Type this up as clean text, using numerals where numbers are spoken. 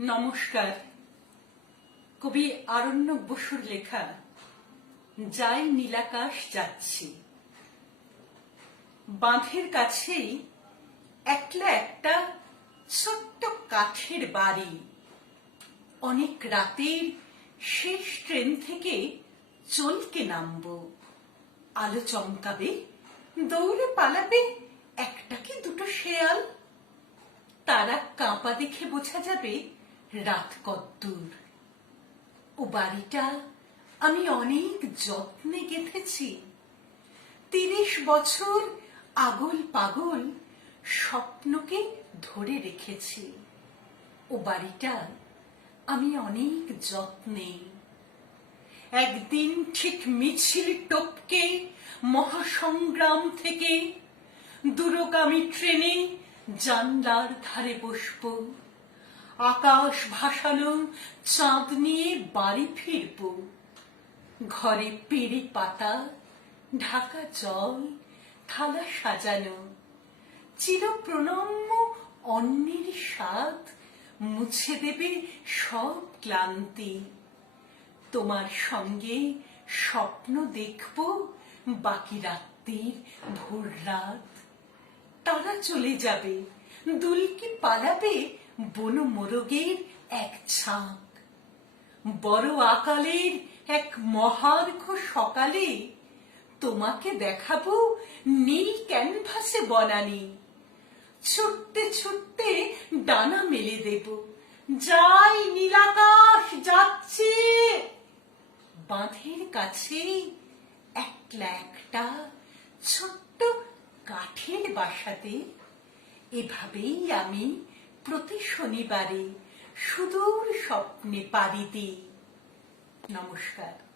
নমস্কার। কবি আরণ্যক বসুর লেখা যাই নীলাকাশ যাচ্ছি। বাঁধের কাছেই একলা একটা ছোট্ট কাঠের বাড়ি। অনেক রাতের শেষ ট্রেন থেকে চলকে নামবো। আলো চমকাবে, দৌড়ে পালাবে একটা কি দুটো শেয়াল। তারা কাঁপা দেখে বোঝা যাবে রাত কদ্দূর। ও বাড়িটা আমি অনেক যত্নে গেঁথেছি। ৩০ বছর আগল পাগল স্বপ্নকে ধরে রেখেছি। ও বাড়িটা আমি অনেক যত্নে। একদিন ঠিক মিছিল টপকে মহাসংগ্রাম থেকে দূরগামী ট্রেনে জানলার ধারে বসবো। আকাশ ভাসানো চাঁদ নিয়ে বাড়ি ফিরবো। ঘরে পেড়ে পাতা, ঢাকা জল, থালা সাজানো। চিরপ্রণম্য অন্নের স্বাদ মুছে দেবে সব ক্লান্তি। তোমার সঙ্গে স্বপ্ন দেখবো বাকি রাত্রির ভোর রাত। তারা চলে যাবে, দুলকি পালাবে বন মোরগের এক ঝাঁক। বড় আকালের এক মহার্ঘ সকালে তোমাকে দেখাবো নীল ক্যানভাসে বনানি। ছুটতে ছুটতে ডানা মেলে দেব, যাই নীলাকাশ যাচ্ছি। বাঁধের কাছে একলা একটা ছোট্ট কাঠের বাসাতে এভাবেই আমি প্রতি শনিবারে সুদূর স্বপ্নে পাড়ি দিই। নমস্কার।